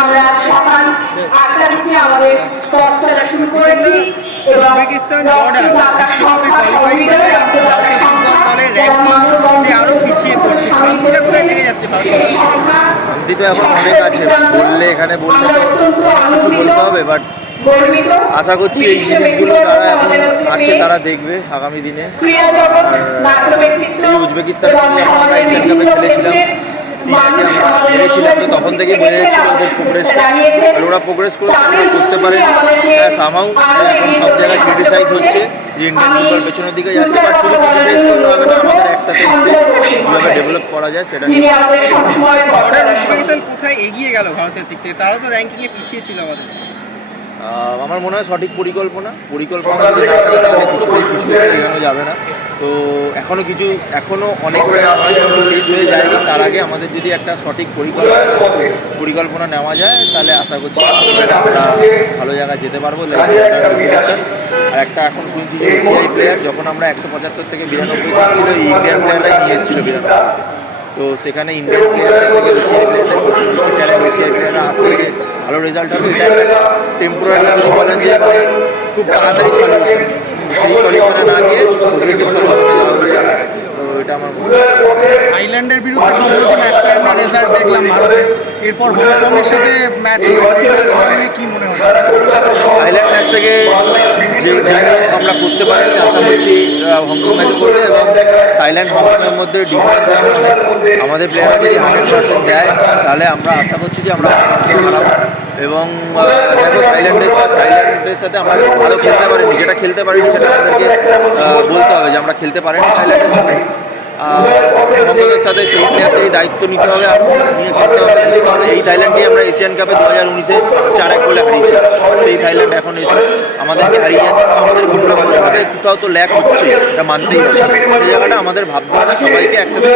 আমরা সকাল আটটা থেকে আমাদের পথ চলা শুরু করেছি এবং উজবেকিস্তান এখন অনেক আছে বললে এখানে বললে কিছু বলতে হবে বাট আশা করছি এই জিনিসগুলো যারা এখন আছে তারা দেখবে আগামী দিনে। উজবেকিস্তানের আমরা এশিয়ান কাপে খেলেছিলাম। তিনটাকে তো তখন থেকে বোঝা যাচ্ছিল ওদের প্রোগ্রেসটা আর ওরা প্রোগ্রেস করে করতে পারে হ্যাঁ সামাউ এখন সব জায়গায় ক্রিটিসাইজ হচ্ছে। যে ইন্ডিয়ান ফুটবল পেছনের দিকে যাচ্ছে বাট শুধু ক্রিটিসাইজ করলে হবে না আমাদের একসাথে এসে কীভাবে ডেভেলপ করা যায় সেটা নিয়ে। কোথায় এগিয়ে গেল ভারতের দিক থেকে? তারাও তো র্যাঙ্কিংয়ে পিছিয়ে ছিল আমাদের। আমার মনে হয় সঠিক পরিকল্পনা পরিকল্পনা যদি না থাকে তাহলে কিছুতেই কিছু এগোনো যাবে না। তো এখনও কিছু এখনও অনেক শেষ হয়ে যায়নি তার আগে আমাদের যদি একটা সঠিক পরিকল্পনা পরিকল্পনা নেওয়া যায় তাহলে আশা করছি আমরা ভালো জায়গায় যেতে পারব আর একটা এখন শুনছি যে এশিয়াই প্লেয়ার যখন আমরা একশো পঁচাত্তর থেকে বিরানব্বই ছিল এই ইন্ডিয়ান প্লেয়াররাই নিয়ে এসেছিল বিরানব্বই। তো সেখানে ইন্ডিয়ান প্লেয়ারদের থেকে এশিয়াই প্লেয়ারদের প্রচুর বেশি ট্যালেন্ট এশিয়াই প্লেয়াররা আসতে থেকে ভালো রেজাল্ট হবে এটা একটা টেম্পোরারি যদি বলেন যে খুব তাড়াতাড়ি সলিউশন। সেই সলিউশনে না গিয়ে প্রোগ্রেসিভ সলিউশনে যাওয়া উচিত। তো এটা আমার মনে হয়। থাইল্যান্ডের বিরুদ্ধে সম্প্রতি ম্যাচটা আমরা রেজাল্ট দেখলাম ভারতে এরপর হংকংয়ের সাথে ম্যাচ হয়েছে কি মনে হয়? আইল্যান্ড ম্যাচ থেকে যে যেগুলো আমরা করতে পারি করছি আহ, হংকং ম্যাচে করবে এবং থাইল্যান্ড হংকংয়ের মধ্যে ডিফারেন্স আমাদের প্লেয়াররা যদি হান্ড্রেড পার্সেন্ট দেয় তাহলে আমরা আশা করছি যে আমরা এবং দেখো থাইল্যান্ডের সাথে থাইল্যান্ডের সাথে আমরা ভালো খেলতে পারিনি। যেটা খেলতে পারিনি সেটা আমাদেরকে বলতে হবে যে আমরা খেলতে পারিনি থাইল্যান্ডের সাথে। আর সাথে সেই দায়িত্ব নিতে হবে, আর নিয়ে খেলতে হবে কারণ এই থাইল্যান্ডকে আমরা এশিয়ান কাপে দু হাজার উনিশে চার এক গোলে হারিয়েছি। সেই থাইল্যান্ড এখন এসে আমাদেরকে হারিয়ে যাচ্ছে। আমাদের না কোথাও তো ল্যাক হচ্ছে, এটা মানতেই হবে। সেই জায়গাটা আমাদের ভাবতে হবে, সবাইকে একসাথে।